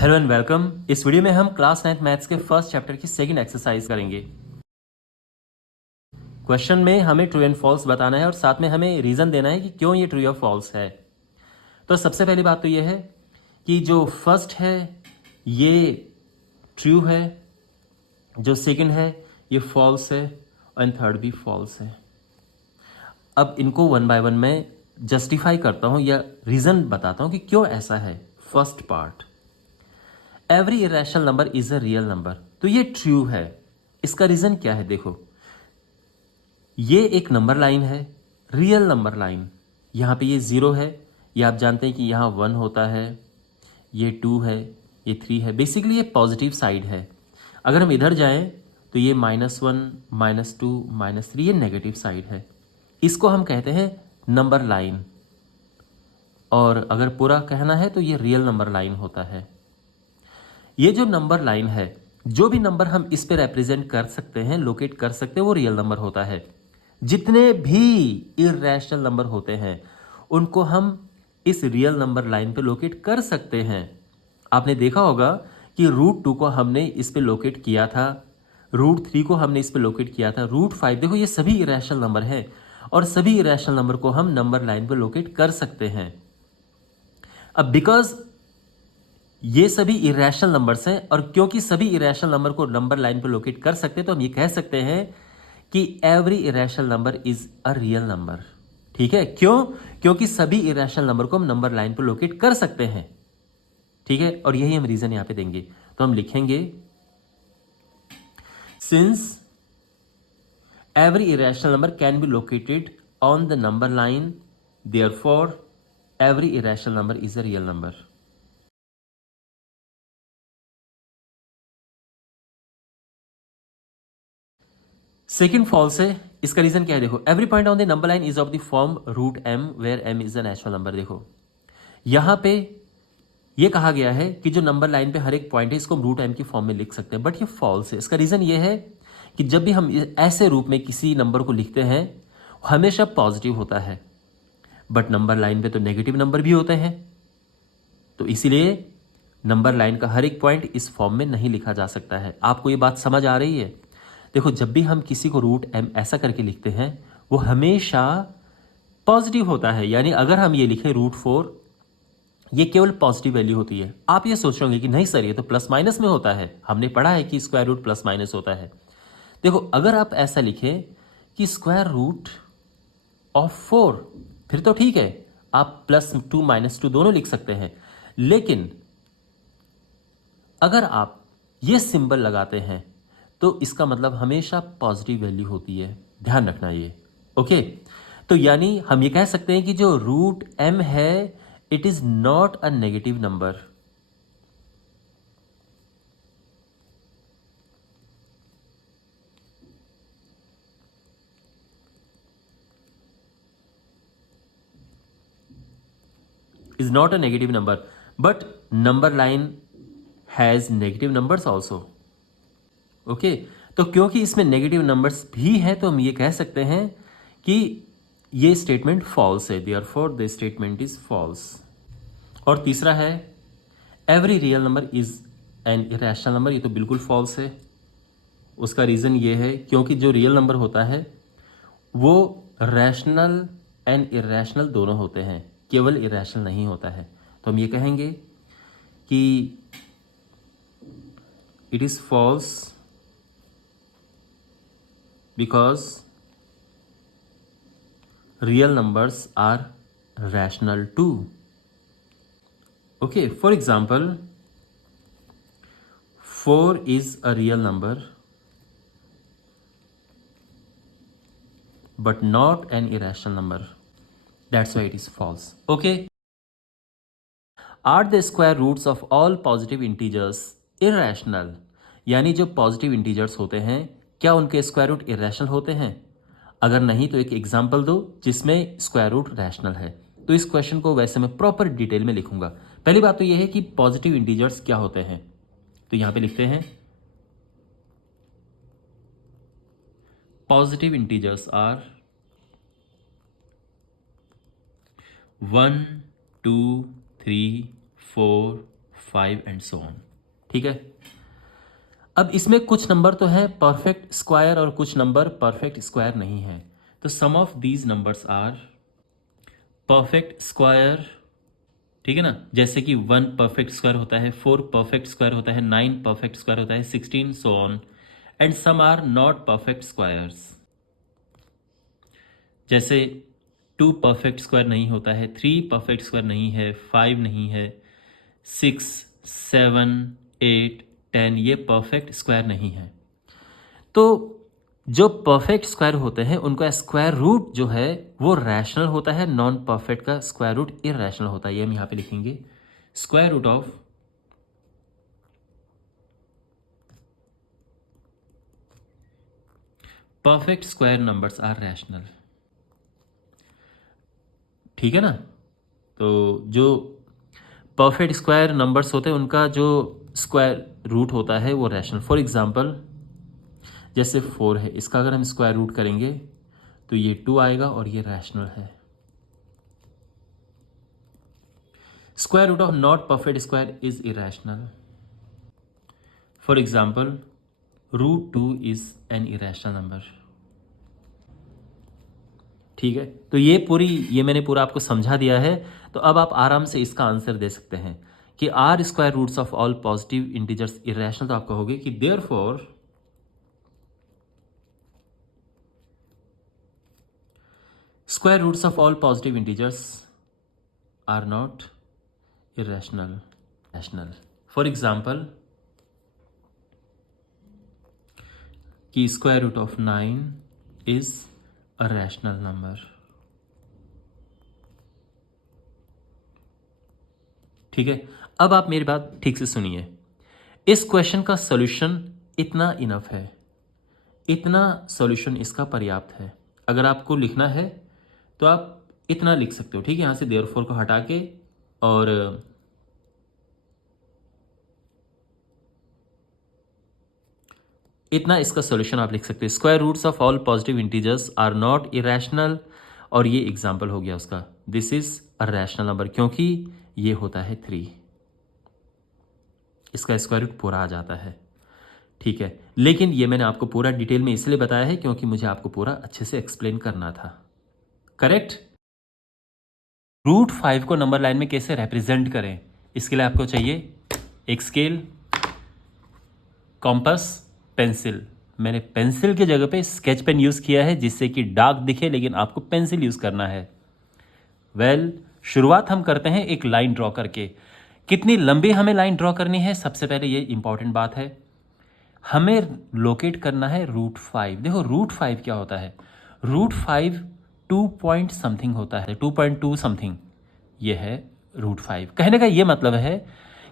Hello and welcome. इस video में हम क्लास 9th मैथ्स के फर्स्ट चैप्टर की सेकंड एक्सरसाइज करेंगे। क्वेश्चन में हमें ट्रू एंड फॉल्स बताना है और साथ में हमें रीजन देना है कि क्यों ये ट्रू या फॉल्स है। तो सबसे पहली बात तो ये है कि जो फर्स्ट है ये ट्रू है, जो सेकंड है ये फॉल्स है और थर्ड भी फॉल्स है। अब इनको वन बाय वन मैं जस्टिफाई करता हूं या रीजन बताता हूं कि क्यों ऐसा है। First part, every irrational number is a real number, तो ये ट्रू है। इसका रीजन क्या है? देखो, ये एक नंबर लाइन है, रियल नंबर लाइन। यहां पे ये जीरो है, ये आप जानते हैं कि यहां वन होता है, ये टू है, ये थ्री है। बेसिकली ये पॉजिटिव साइड है। अगर हम इधर जाएं तो ये -1, -2, -3 ये नेगेटिव साइड है। इसको हम कहते हैं नंबर लाइन। और अगर पूरा कहना है तो ये रियल नंबर लाइन होता है। ये जो नंबर लाइन है, जो भी नंबर हम इस पे रिप्रेजेंट कर सकते हैं, लोकेट कर सकते हैं, वो रियल नंबर होता है। जितने भी इरेशनल नंबर होते हैं उनको हम इस रियल नंबर लाइन पे लोकेट कर सकते हैं। आपने देखा होगा कि √2 को हमने इस पे लोकेट किया था, √3 को हमने इस पे लोकेट किया था, √5। देखो ये सभी इरेशनल नंबर हैं और सभी इरेशनल नंबर को हम नंबर लाइन पे लोकेट कर सकते हैं। अब बिकॉज ये सभी इरेशनल नंबर्स हैं और क्योंकि सभी इरेशनल नंबर को नंबर लाइन पे लोकेट कर सकते हैं, तो हम ये कह सकते हैं कि every irrational number is a real number. ठीक है, क्यों? क्योंकि सभी इरेशनल नंबर को हम नंबर लाइन पे लोकेट कर सकते हैं। ठीक है, और यही हम रीजन यहां पे देंगे। तो हम लिखेंगे since every irrational number can be located on the number line, therefore every irrational number is a real number. Second false है। इसका रीजन क्या है? देखो, every point on the number line is of the form √m where m is a natural number. देखो यहां पे ये कहा गया है कि जो नंबर लाइन पे हर एक पॉइंट है इसको हम √m की फॉर्म में लिख सकते हैं, बट ये फॉल्स है। इसका रीजन ये है कि जब भी हम ऐसे रूप में किसी नंबर को लिखते हैं हमेशा पॉजिटिव होता है, बट नंबर लाइन पे तो नेगेटिव नंबर भी होते हैं। तो इसीलिए नंबर लाइन का हर एक पॉइंट इस फॉर्म में नहीं लिखा जा सकता है। आपको ये बात समझ आ रही है? देखो, जब भी हम किसी को √m ऐसा करके लिखते हैं वो हमेशा पॉजिटिव होता है। यानी अगर हम ये लिखें √4, ये केवल पॉजिटिव वैल्यू होती है। आप ये सोच रहे होंगे कि नहीं सर, ये तो प्लस माइनस में होता है, हमने पढ़ा है कि स्क्वायर रूट प्लस माइनस होता है। देखो, अगर आप ऐसा लिखें कि स्क्वायर रूट ऑफ 4, फिर तो ठीक है, आप +2 -2 दोनों लिख सकते हैं। लेकिन अगर आप ये सिंबल लगाते हैं तो इसका मतलब हमेशा पॉजिटिव वैल्यू होती है। ध्यान रखना ये। ओके, तो यानी हम ये कह सकते हैं कि जो √m है it is not a negative number. Is not a negative number, but number line has negative numbers also. Okay, तो क्योंकि इसमें नेगेटिव नंबर्स भी हैं तो हम ये कह सकते हैं कि ये स्टेटमेंट फॉल्स है, therefore the statement is false. और तीसरा है every real number is an irrational number. ये तो बिल्कुल फॉल्स है। उसका रीज़न ये है क्योंकि जो रियल नंबर होता है वो रैशनल एंड इरेशनल दोनों होते हैं, केवल इरेशनल नहीं होता है। तो हम ये कहेंगे कि it is false because real numbers are rational too. Okay, for example 4 is a real number but not an irrational number. That's why it is false. Okay. Are the square roots of all positive integers irrational? यानी जो positive integers होते हैं क्या उनके square root irrational होते हैं? अगर नहीं तो एक एग्जाम्पल दो जिसमें स्क्वायर रूट रैशनल है। तो इस क्वेश्चन को वैसे मैं प्रॉपर डिटेल में लिखूंगा। पहली बात तो यह है कि पॉजिटिव इंटीजर्स क्या होते हैं। तो यहां पे लिखते हैं positive integers are 1, 2, 3, 4, 5 and so on. ठीक है, अब इसमें कुछ नंबर तो है परफेक्ट स्क्वायर और कुछ नंबर परफेक्ट स्क्वायर नहीं है। तो sum of these numbers are perfect square, ठीक है ना, जैसे कि 1 परफेक्ट स्क्वायर होता है, 4 परफेक्ट स्क्वायर होता है, 9 परफेक्ट स्क्वायर होता है, 16 so on. And some are not perfect squares, जैसे 2 परफेक्ट स्क्वायर नहीं होता है, 3 परफेक्ट स्क्वायर नहीं है, 5 नहीं है, 6, 7, 8, 10 ये परफेक्ट स्क्वायर नहीं है। तो जो परफेक्ट स्क्वायर होते हैं उनका स्क्वायर रूट जो है वो रैशनल होता है, नॉन परफेक्ट का स्क्वायर रूट इरैशनल होता है। ये हम यहाँ पे लिखेंगे, square root of perfect square numbers are rational. ठीक है ना, तो जो परफेक्ट स्क्वायर नंबर्स होते हैं उनका जो स्क्वायर रूट होता है वो रैशनल। फॉर एग्जांपल जैसे 4 है, इसका अगर हम स्क्वायर रूट करेंगे तो ये 2 आएगा और ये रैशनल है। Square root of not perfect square is irrational. For example √2 is an irrational number. ठीक है, तो ये मैंने पूरा आपको समझा दिया है। तो अब आप आराम से इसका आंसर दे सकते हैं कि are square roots of all positive integers irrational. तो आप कहोगे कि therefore square roots of all positive integers are not irrational rational। For example कि square root of 9 is a rational number. ठीक है, अब आप मेरी बात ठीक से सुनिए। इस क्वेश्चन का सॉल्यूशन इतना इनफ है, इतना सॉल्यूशन इसका पर्याप्त है। अगर आपको लिखना है तो आप इतना लिख सकते हो। ठीक है, यहां से देयरफॉर को हटा के और इतना इसका सॉल्यूशन आप लिख सकते हैं। Square roots of all positive integers are not irrational, और ये एग्जांपल हो गया उसका, this is a rational number क्योंकि ये होता है 3, इसका स्क्वायर रूट पूरा आ जाता है। ठीक है, लेकिन ये मैंने आपको पूरा डिटेल में इसलिए बताया है क्योंकि मुझे आपको पूरा अच्छे से एक्सप्लेन करना था। करेक्ट। √5 को नंबर लाइन में कैसे रिप्रेजेंट करें, इसके लिए आपको चाहिए एक स्केल, कॉम्पस, पेंसिल। मैंने पेंसिल की जगह पे स्केच पेन यूज़ किया है जिससे कि डार्क दिखे, लेकिन आपको पेंसिल यूज़ करना है। शुरुआत हम करते हैं एक लाइन ड्रॉ करके। कितनी लंबी हमें लाइन ड्रॉ करनी है, सबसे पहले ये इंपॉर्टेंट बात है, हमें लोकेट करना है √5। देखो √5 क्या होता है, √5 2 पॉइंट समथिंग होता है, 2.2 समथिंग, ये है √5। कहने का ये मतलब है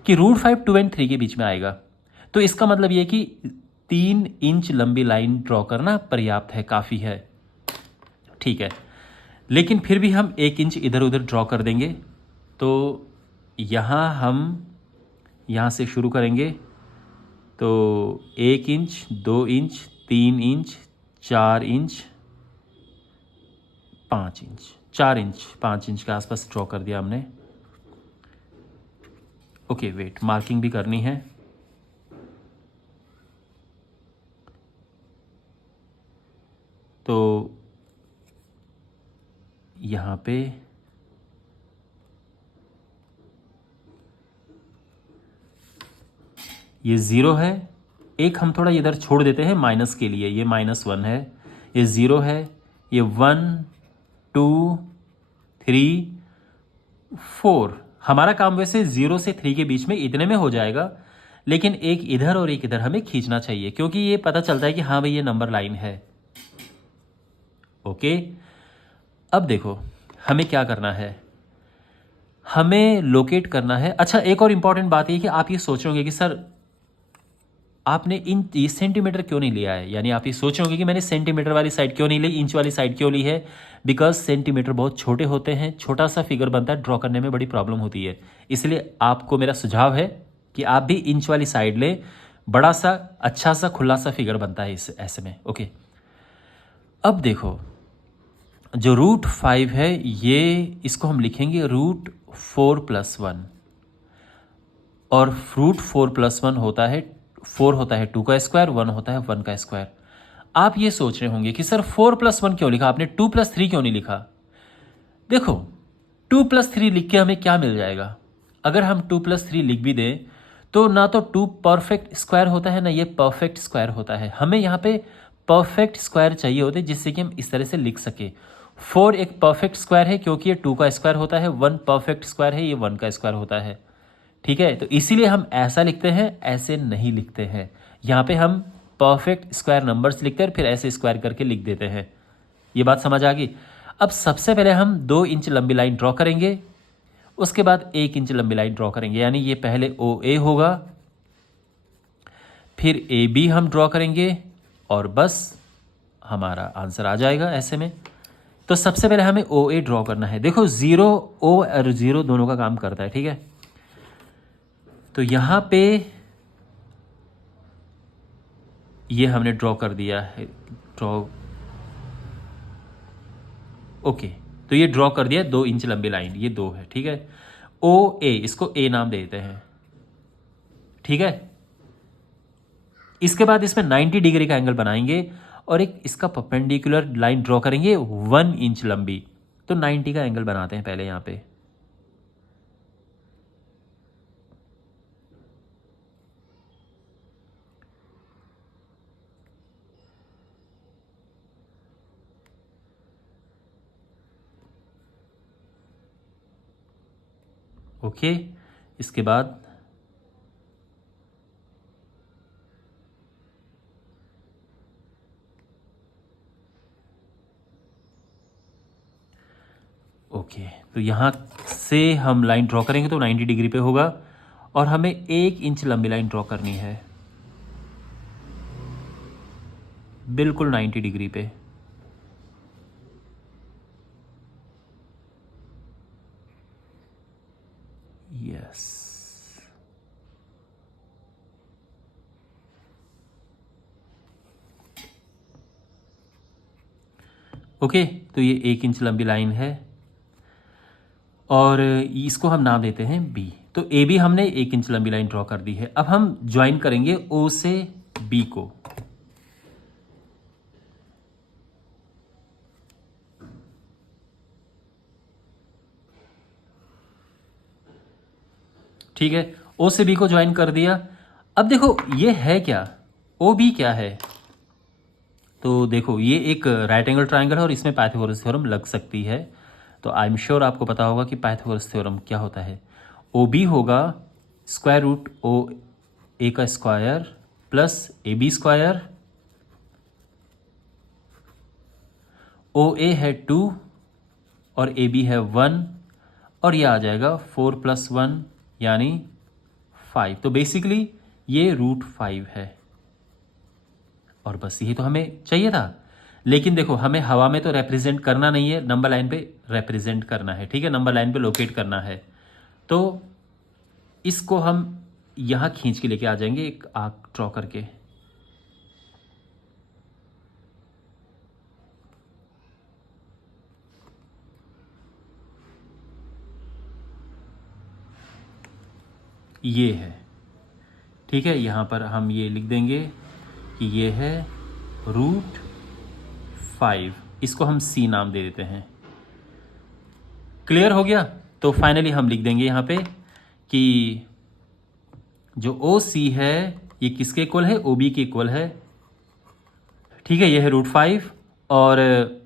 कि √5 2 और 3 के बीच में आएगा। तो इसका मतलब ये कि 3 इंच लंबी लाइन ड्रॉ करना पर्याप्त है, काफ़ी है। ठीक है, लेकिन फिर भी हम 1 इंच इधर उधर ड्रॉ कर देंगे। तो हम यहाँ से शुरू करेंगे, तो 1 inch, 2 inch, 3 inch, 4 inch, 5 inch, 4 inch, 5 inch के आसपास ड्रॉ कर दिया हमने। ओके वेट, मार्किंग भी करनी है। तो यहाँ पे ये 0 है, एक हम थोड़ा इधर छोड़ देते हैं माइनस के लिए, ये -1 है, ये 0 है, ये 1 2 3 4। हमारा काम वैसे 0 से 3 के बीच में इतने में हो जाएगा, लेकिन एक इधर और एक इधर हमें खींचना चाहिए क्योंकि ये पता चलता है कि हाँ भाई ये नंबर लाइन है। ओके, अब देखो हमें क्या करना है, हमें लोकेट करना है। अच्छा, एक और इंपॉर्टेंट बात ये कि आप ये सोच रहे होंगे कि सर आपने ये सेंटीमीटर क्यों नहीं लिया है, यानी आप ये सोच रहे होंगे कि मैंने सेंटीमीटर वाली साइड क्यों नहीं ली, इंच वाली साइड क्यों ली है। बिकॉज सेंटीमीटर बहुत छोटे होते हैं, छोटा सा फिगर बनता है, ड्रॉ करने में बड़ी प्रॉब्लम होती है। इसलिए आपको मेरा सुझाव है कि आप भी इंच वाली साइड लें, बड़ा सा अच्छा सा खुला सा फिगर बनता है इस ऐसे में। ओके, अब देखो जो √5 है, ये इसको हम लिखेंगे √4 + 1। और रूट 4+1 होता है 4 होता है 2 का स्क्वायर, 1 होता है 1 का स्क्वायर। आप ये सोच रहे होंगे कि सर 4+1 क्यों लिखा आपने, 2+3 क्यों नहीं लिखा? देखो 2+3 लिख के हमें क्या मिल जाएगा? अगर हम 2+3 लिख भी दें तो ना तो 2 परफेक्ट स्क्वायर होता है ना ये परफेक्ट स्क्वायर होता है। हमें यहाँ पे परफेक्ट स्क्वायर चाहिए होते जिससे कि हम इस तरह से लिख सके। 4 एक परफेक्ट स्क्वायर है क्योंकि ये 2 का स्क्वायर होता है, 1 परफेक्ट स्क्वायर है, ये 1 का स्क्वायर होता है। ठीक है, तो इसीलिए हम ऐसा लिखते हैं, ऐसे नहीं लिखते हैं। यहाँ पे हम परफेक्ट स्क्वायर नंबर्स लिखते हैं फिर ऐसे स्क्वायर करके लिख देते हैं। ये बात समझ आ गई? अब सबसे पहले हम 2 इंच लंबी लाइन ड्रॉ करेंगे, उसके बाद 1 इंच लंबी लाइन ड्रॉ करेंगे, यानी ये पहले OA होगा, फिर AB हम ड्रॉ करेंगे और बस हमारा आंसर आ जाएगा ऐसे में। तो सबसे पहले हमें OA ड्रॉ करना है। देखो 0 O और 0 दोनों का काम करता है, ठीक है। तो यहाँ पे ये हमने ड्रॉ कर दिया है, ड्रॉ, ओके। तो ये ड्रॉ कर दिया 2 इंच लंबी लाइन, ये 2 है, ठीक है। OA, इसको A नाम दे देते हैं, ठीक है। इसके बाद इसमें 90 डिग्री का एंगल बनाएंगे और एक इसका परपेंडिकुलर लाइन ड्रॉ करेंगे 1 इंच लंबी। तो 90 का एंगल बनाते हैं पहले यहाँ पे। ओके, इसके बाद ओके, तो यहाँ से हम लाइन ड्रॉ करेंगे तो 90 डिग्री पे होगा और हमें 1 इंच लंबी लाइन ड्रॉ करनी है बिल्कुल 90 डिग्री पे। Yes, okay. तो ये 1 इंच लंबी लाइन है और इसको हम नाम देते हैं B। तो AB हमने 1 इंच लंबी लाइन ड्रॉ कर दी है। अब हम ज्वाइन करेंगे O से B को। ठीक है, O से B को ज्वाइन कर दिया। अब देखो ये है क्या, OB क्या है? तो देखो ये एक राइट एंगल ट्राइंगल है और इसमें पाइथागोरस थ्योरम लग सकती है। तो आई एम श्योर आपको पता होगा कि पाइथागोरस थ्योरम क्या होता है। OB होगा स्क्वायर रूट OA का square plus AB square, OA है 2 और AB है 1 और ये आ जाएगा 4 + 1 यानी 5। तो बेसिकली ये रूट 5 है और बस यही तो हमें चाहिए था। लेकिन देखो हमें हवा में तो रिप्रेजेंट करना नहीं है, नंबर लाइन पे रिप्रेजेंट करना है, ठीक है, नंबर लाइन पे लोकेट करना है। तो इसको हम यहाँ खींच के लेके आ जाएंगे एक आर्क ड्रॉ करके। ये है, ठीक है, यहाँ पर हम ये लिख देंगे कि ये है रूट 5, इसको हम C नाम दे देते हैं। क्लियर हो गया? तो फाइनली हम लिख देंगे यहाँ पे कि जो OC है ये किसके इक्वल है, OB के इक्वल है, ठीक है, ये है रूट 5 और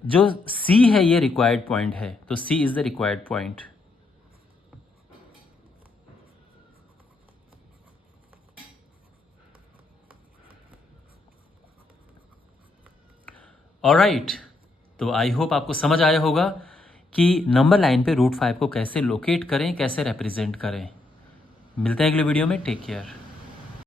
जो C है ये रिक्वायर्ड पॉइंट है, तो C is the required point. Alright, तो आई होप आपको समझ आया होगा कि नंबर लाइन पे रूट 5 को कैसे लोकेट करें, कैसे रिप्रेजेंट करें। मिलते हैं अगले वीडियो में, टेक केयर।